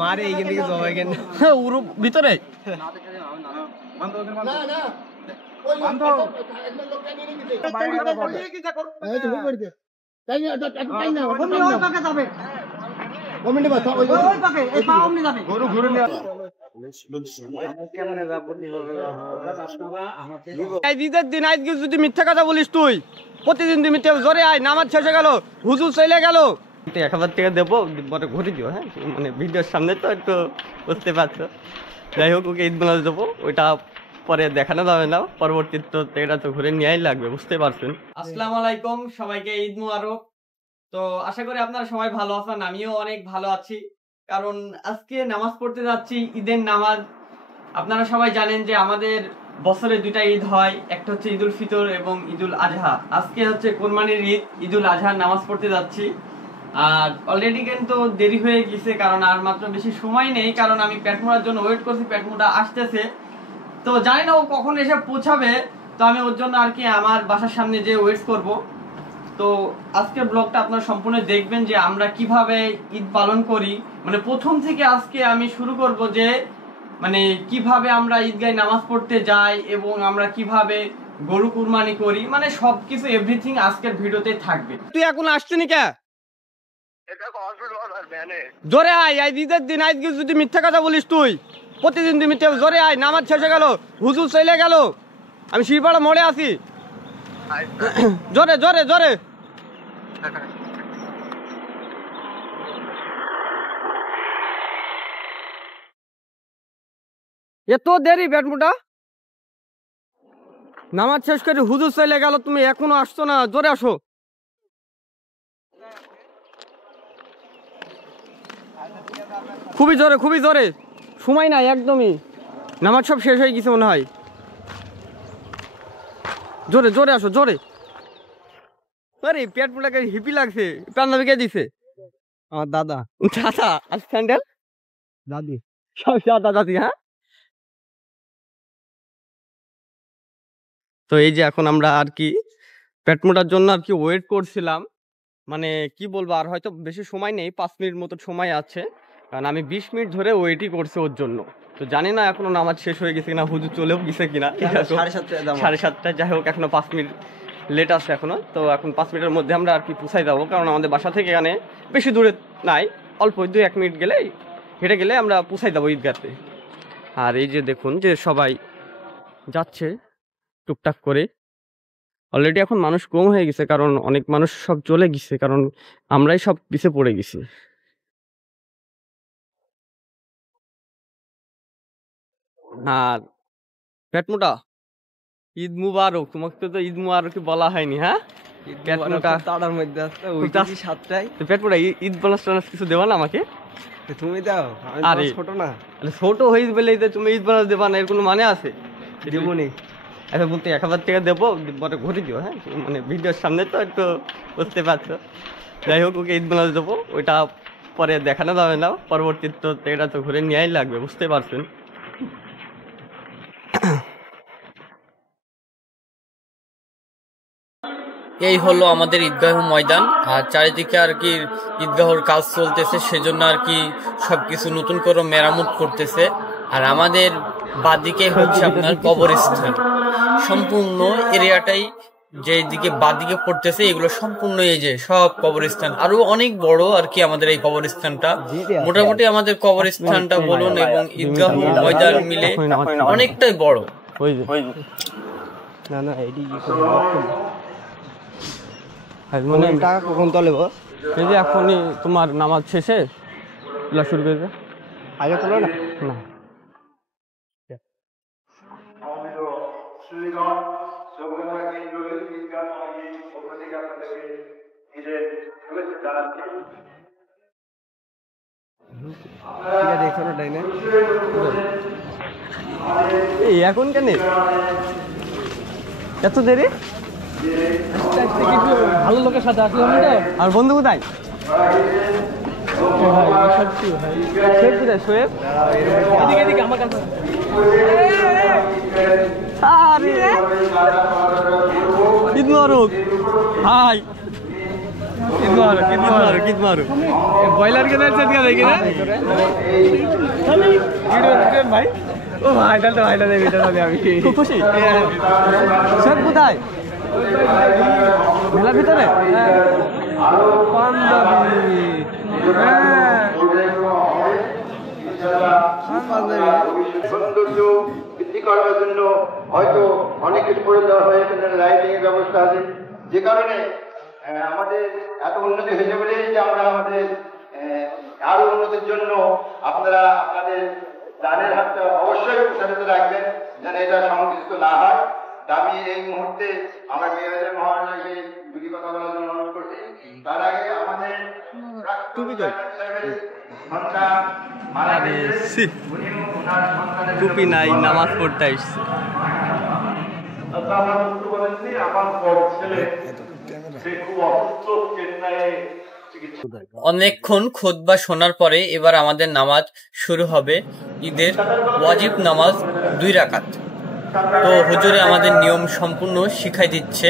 মারে ভিতরে ঈদের দিন আজকে যদি মিথ্যা কথা বলিস তুই প্রতিদিন তুই মিথ্যা জোরে আয় নামাজ শেষে গেল হুজুর চলে গেল 1000 টাকা দেবো পরে ঘুরে দিও হ্যাঁ মানে ভিডিওর সামনে তো একটু বুঝতে পারছো যাই হোক ওকে ঈদ বোনাস দেবো ওইটা পরে দেখানো যাবে না পরবর্তীতে তো এটা তো ঘুরে নেওয়াই লাগবে বুঝতে পারছেন। আসসালামু আলাইকুম সবাইকে ঈদ মুবারক। তো আশা করি আপনারা সবাই ভালো আছেন, আমিও অনেক ভালো আছি। কারণ আজকে নামাজ পড়তে যাচ্ছি, ঈদের নামাজ। আপনারা সবাই জানেন যে আমাদের বছরে দুইটা ঈদ হয়, একটা হচ্ছে ঈদুল ফিতর এবং ঈদুল আজহা। আজকে হচ্ছে কোরবানির ঈদ, ঈদুল আজহার নামাজ পড়তে যাচ্ছি। আর অলরেডি কিন্তু দেরি হয়ে গেছে, কারণ আর মাত্র বেশি সময় নেই। কারণ আমি পেটমোড়ার জন্য ওয়েট করছি, পেটমোড়া আসতেছে, তো জানি না ও কখন এসে পৌঁছাবে। তো আমি ওর জন্য আর কি আমার বাসার সামনে যে ওয়েট করব। তো আজকের ব্লগটা আপনারা সম্পূর্ণ দেখবেন যে আমরা কিভাবে ঈদ পালন করি, মানে প্রথম থেকে আজকে আমি শুরু করব যে মানে কিভাবে আমরা ঈদগাহে নামাজ পড়তে যাই এবং আমরা কিভাবে গরু কুরবানি করি, মানে সবকিছু এভরিথিং আজকের ভিডিওতে থাকবে। তুই এখন আসছিস কে? জোরে আয়, ঈদের দিন আজকে যদি মিথ্যা কথা বলিস তুই প্রতিদিন তুই মিথ্যা জোরে আয় নামাজ শেষে গেল হুজুর চলে গেল আমি শিরপাড়া মোড়ে আছি জোরে জোরে জোরে। এত দেরি ব্যাটমুটা নামাজ শেষ করে হুজুর চলে গেল, তুমি এখনো আসছো না? জোরে আসো। খুবই জোরে খুবই জোরে, সময় নাই একদমই, নামাজ সব শেষ হয়ে গেছে মনে হয়। জোরে জোরে আসো জোরে। আরে পেট পুটাকে হিপি লাগছে, পাঞ্জাবি কে দিছে? আমার দাদা। দাদা আর স্যান্ডেল দাদি, সব দাদা দাদি। হ্যাঁ, তো এই যে এখন আমরা আর কি পেট মোটার জন্য আর কি ওয়েট করছিলাম। মানে কি বলবো, আর হয়তো বেশি সময় নেই, 5 মিনিট মতো সময় আছে। কারণ আমি 20 মিনিট ধরে ওয়েটই করছি ওর জন্য। তো জানি না এখনো নামাজ শেষ হয়ে গেছে কিনা, হুজুর চলেও গেছে কিনা। 7:30 যাই হোক, এখনো 5 মিনিট লেট আছে এখনো। তো এখন 5 মিনিটের মধ্যে আমরা আর কি পৌঁছাই যাবো, কারণ আমাদের বাসা থেকে এখানে বেশি দূরে নাই, অল্প 2-1 মিনিট গেলেই হেঁটে গেলে আমরা পৌঁছাই যাবো ঈদগাহতে। আর এই যে দেখুন যে সবাই যাচ্ছে টুকটাক করে। অলরেডি এখন মানুষ কম হয়ে গেছে, কারণ অনেক মানুষ সব চলে গেছে, কারণ আমরাই সব পিছে পড়ে গেছি। আর পেটমোটা ঈদ মুবারক, তোমাকে তো ঈদ মুবারক বলা হয়নি। হ্যাঁ, তাড়ার মধ্যে পেটমোটা ঈদ বোনাস টোনাস কিছু দেবা না আমাকে? তুমি দাও, আরে ছোট না, ছোট হয়ে বলে তুমি ঈদ বোনাস দেবা না, এর কোনো মানে আছে? দেবনি আচ্ছা, বলতে 1000 টাকা দেবো পরে ঘুরে দিও হ্যাঁ মানে ভিডিওর সামনে তো একটু বুঝতে পারছো। যাই হোক ওকে ঈদ বোনাস দেবো, ওইটা পরে দেখানো যাবে না পরবর্তীতে তো এটা তো ঘুরে নেওয়াই লাগবে বুঝতে পারছেন। এই হলো আমাদের ঈদগাহ ময়দান, আর চারিদিকে আর কি ঈদগাহর কাজ চলতেছে, সেজন্য আর কি সবকিছু নতুন করে মেরামত করতেছে। আর আমাদের বাদিকে হচ্ছে আপনার কবরস্থান, সম্পূর্ণ এরিয়াটাই যেদিকে বাদিকে পড়তেছে এগুলো সম্পূর্ণ এই যে সব কবরস্থান, আরো অনেক বড় আর কি আমাদের এই কবরস্থানটা। মোটামুটি আমাদের কবরস্থানটা বলুন এবং ঈদগাহ ময়দান মিলে অনেকটাই বড়। না না মানে টাকা কখন তোলে? এই যে এখনই তোমার নামাজ শেষে তোলা শুরু করেছে, আগে তোলো না। না এই এখন কেন এত দেরি? ভালো লোকের সাথে আসলাম তো। আর বন্ধু কোথায়? সোয়েব কোথায়? সোয়েব আমার কাছে ঈদ মোবারক। হাই ঈদ মোবারক, ঈদ মোবারক, ঈদ মোবারক। ব্রয়লার কেনার চেষ্টা দেখি না ভাই। ও ভাই তাহলে তো ভাইটা দেবে, আমি খুব খুশি। সব কোথায়? মেলার ভিতরে সৌন্দর্য বৃদ্ধি করার জন্য হয়তো অনেক কিছু করে দেওয়া হয়, এখানে লাইটিং এর ব্যবস্থা আছে, যে কারণে আমাদের এত উন্নতি হয়েছে বলে যে আমরা আমাদের আরো উন্নতির জন্য আপনারা আপনাদের দানের হাতটা অবশ্যই প্রসারিত রাখবেন, যেন এটা সংকুচিত না হয়। আমি এই মুহূর্তে আমার মেয়রের মহাশয়কে দুটি কথা বলার জন্য অনুরোধ করছি। তার আগে আমাদের টুপি নাই, নামাজ পড়তে আসছে। অনেকক্ষণ খুতবা শোনার পরে এবার আমাদের নামাজ শুরু হবে। ঈদের ওয়াজিব নামাজ 2 রাকাত। তো হুজুরে আমাদের নিয়ম সম্পূর্ণ শিখাই দিচ্ছে।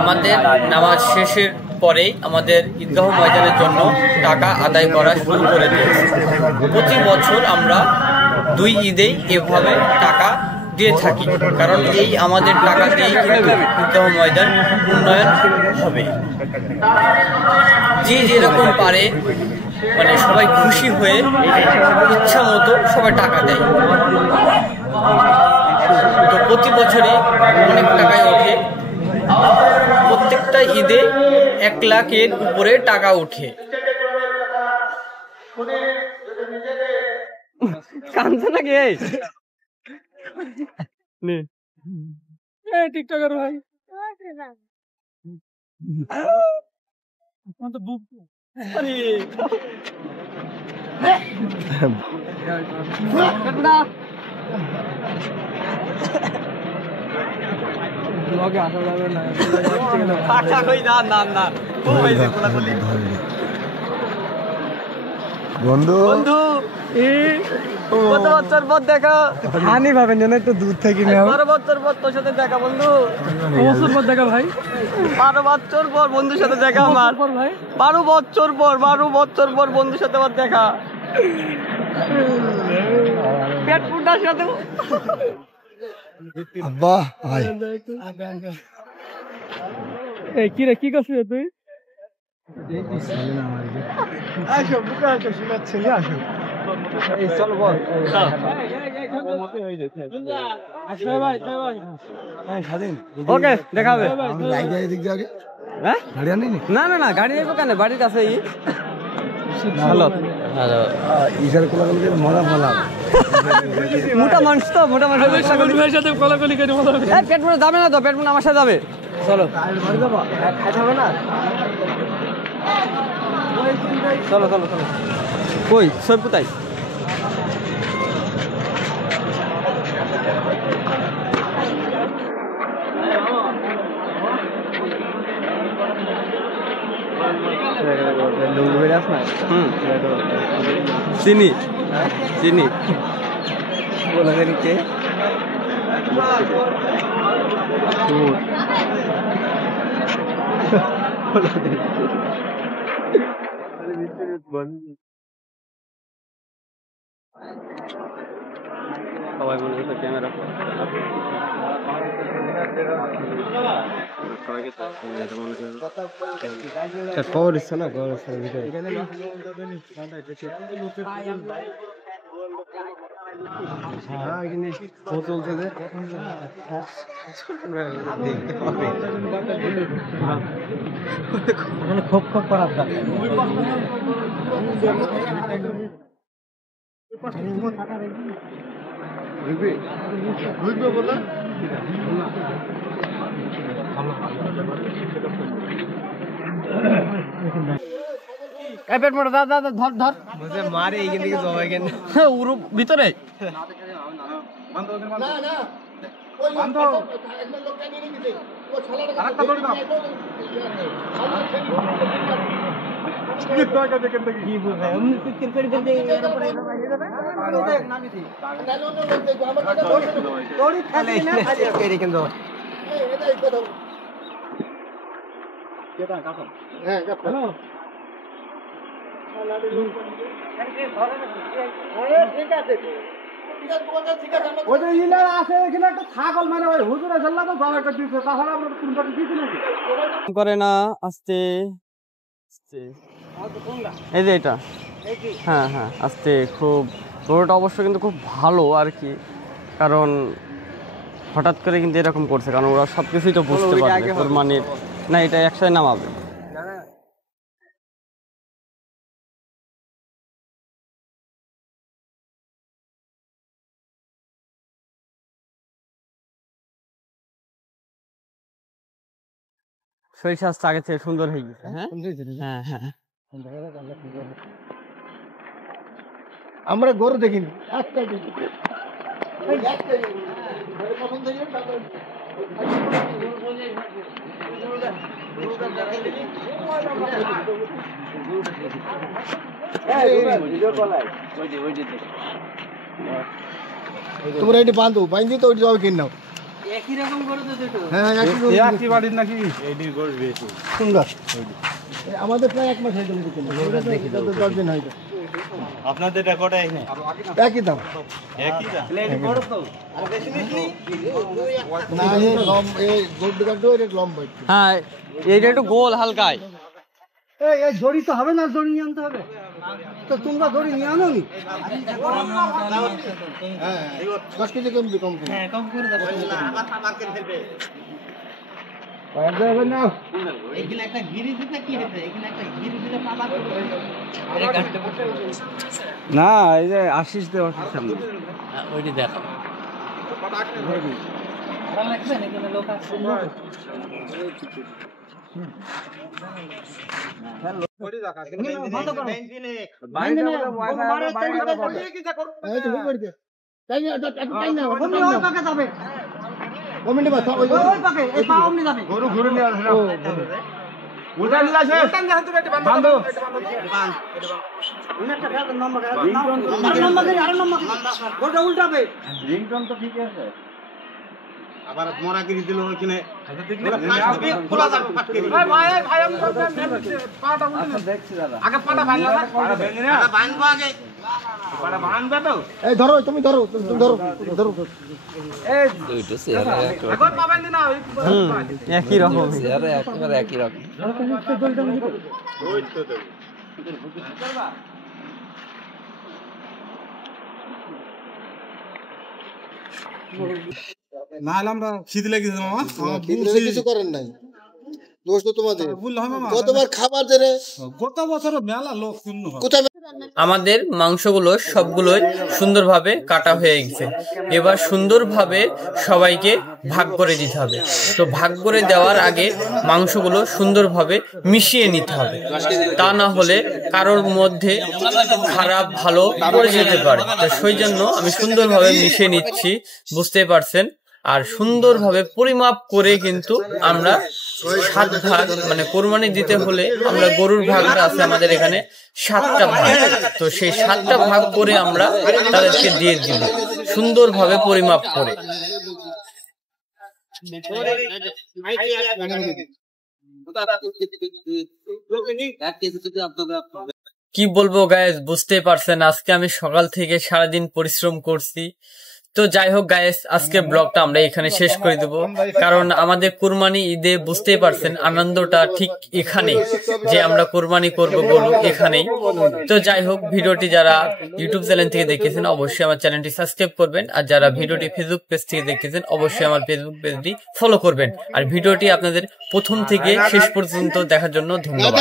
আমাদের নামাজ শেষের পরেই আমাদের ঈদগাহ ময়দানের জন্য টাকা আদায় করা শুরু করে দিয়েছে। প্রতি বছর আমরা 2 ঈদেই এভাবে টাকা দিয়ে থাকি, কারণ এই আমাদের টাকা দিয়েই কিন্তু ঈদগাহ ময়দান উন্নয়ন হবে। যে যেরকম পারে, মানে সবাই খুশি হয়ে ইচ্ছা মতো সবাই টাকা দেয়। তো প্রতি বছরই অনেক টাকায় ওঠে, প্রত্যেকটা ঈদে 1 লাখের উপরে টাকা উঠে। কাঁদছে নাকি টিকটকার ভাই? বন্ধু কত বছর পর দেখা, হানি ভাবেন যেন একটু দূর থেকে 12 বছর পর তোর সাথে দেখা বন্ধু। বছর পর দেখা ভাই, 12 বছর পর বন্ধুর সাথে দেখা আমার ভাই। 12 বছর পর, 12 বছর পর বন্ধুর সাথে আমার দেখা। পেট ফুটার সাথে আব্বা ভাই এই কি রে, কি করছিস তুই? আসো বুকে আসো, শোনাচ্ছে আসো। এই চলো বল। ওকে দেখা হবে। হ্যাঁ না না না, গাড়ি নেবো কেন, বাড়ির কাছে। ভালো মোটা মানুষ তো, মোটা মানুষ সাথে কলাকলি করে পেট মনে যাবে না তো, পেট মনে আমার সাথে যাবে। চলো হবে না, চলো চলো চলো। কই সব কোথায়? চিনি চিনি বলা কে সবাই মনে করছে ক্যামেরা খবর দিচ্ছে না, খবর চলছে যে খুব খুব খারাপ বলে মারে এইখান থেকে জমা কেন উরু ভিতরে করে না আস্তে আস্তে এই যে এটা হ্যাঁ হ্যাঁ আস্তে খুব গরুটা অবশ্য কিন্তু খুব ভালো আর কি কারণ হঠাৎ করে কিন্তু এরকম করছে কারণ ওরা সব কিছুই তো বুঝতে পারবে কোরবানির না এটা একসাথে নামাবে শরীর স্বাস্থ্য আগে থেকে সুন্দর হয়ে গেছে হ্যাঁ হ্যাঁ হ্যাঁ আমরা গরু দেখিনি তোমরা এটি বাঁধো বাঁধি তো ওইটি যাবে কিন নাও একই রকম করে তো দুটো হ্যাঁ একই বাড়ির নাকি এইটির গরু বেশি সুন্দর আমাদের প্রায় 1 মাস হয়ে গেল কিনা 10 দিন হয়তো আপনাদের এটা কটা এখানে একই দাম একই দাম বড় তো না এই লম এই গোল গাড্ডো এর লম্বা একটু হ্যাঁ এইটা একটু গোল হালকায় এই দড়ি তো হবে না দড়ি নিয়ে আনতে হবে তো তোমরা দড়ি নিয়ে আনো নি হ্যাঁ 10 কেজি কম কম হ্যাঁ কম করে দাও পাওয়া যাবে না এখানে একটা গিরি দিতে কি হচ্ছে এখানে একটা গিরি দিলে পাবা আরে কাটতে না এই যে আশিস দেওয়ার সামনে ওইটি দেখো ভালো লাগবে না এখানে লোক আছে এই তো হয়ে গেছে তাই না তাই না ওই পাকে যাবে কমেন্টে বাতা ওই পাকে এই পা অমনি যাবে গরু ঘুরে নিয়ে আসলে উল্টা নিয়ে আসে বান্ধ রিংটন তো ঠিক আছে আবার মরা গিরি দিল ওখানে খোলা যাবে পাটকে ভাই ভাই আমি পাটা উঠে দেখছি দাদা আগে পাটা ভাঙলা না পাটা ভেঙে না ভাঙবো আগে পাটা ভাঙবা তো এই ধরো তুমি ধরো তুমি ধরো ধরো এই দুইটো চেয়ার এখন পাবেন না একই রকম চেয়ার একেবারে একই রকম ওই তো দেব না আমরা খিদে লেগেছে মামা কিছু করেন নাই দোষ তো তোমাদের কতবার খাবার দেরে গত বছর মেলা লোক শূন্য কোথায় আমাদের মাংসগুলো সবগুলোই সুন্দরভাবে কাটা হয়ে গেছে এবার সুন্দরভাবে সবাইকে ভাগ করে দিতে হবে তো ভাগ করে দেওয়ার আগে মাংসগুলো সুন্দরভাবে মিশিয়ে নিতে হবে তা না হলে কারোর মধ্যে খারাপ ভালো পড়ে যেতে পারে তো সেই জন্য আমি সুন্দরভাবে মিশিয়ে নিচ্ছি বুঝতে পারছেন আর সুন্দরভাবে পরিমাপ করে কিন্তু আমরা 7 ভাগ মানে কোরবানি দিতে হলে আমরা গরুর ভাগটা আছে আমাদের এখানে 7টা ভাগ তো সেই 7টা ভাগ করে আমরা তাদেরকে দিয়ে দিব সুন্দরভাবে পরিমাপ করে কি বলবো গায়েস বুঝতে পারছেন আজকে আমি সকাল থেকে সারাদিন পরিশ্রম করছি তো যাই হোক গাইস আজকে ব্লগটা আমরা এখানে শেষ করে দেব কারণ আমাদের কুরবানি ঈদে বুঝতেই পারছেন আনন্দটা ঠিক এখানেই যে আমরা কুরবানি করব গরু এখানেই তো যাই হোক ভিডিওটি যারা ইউটিউব চ্যানেল থেকে দেখেছেন অবশ্যই আমার চ্যানেলটি সাবস্ক্রাইব করবেন আর যারা ভিডিওটি ফেসবুক পেজ থেকে দেখেছেন অবশ্যই আমার ফেসবুক পেজটি ফলো করবেন আর ভিডিওটি আপনাদের প্রথম থেকে শেষ পর্যন্ত দেখার জন্য ধন্যবাদ।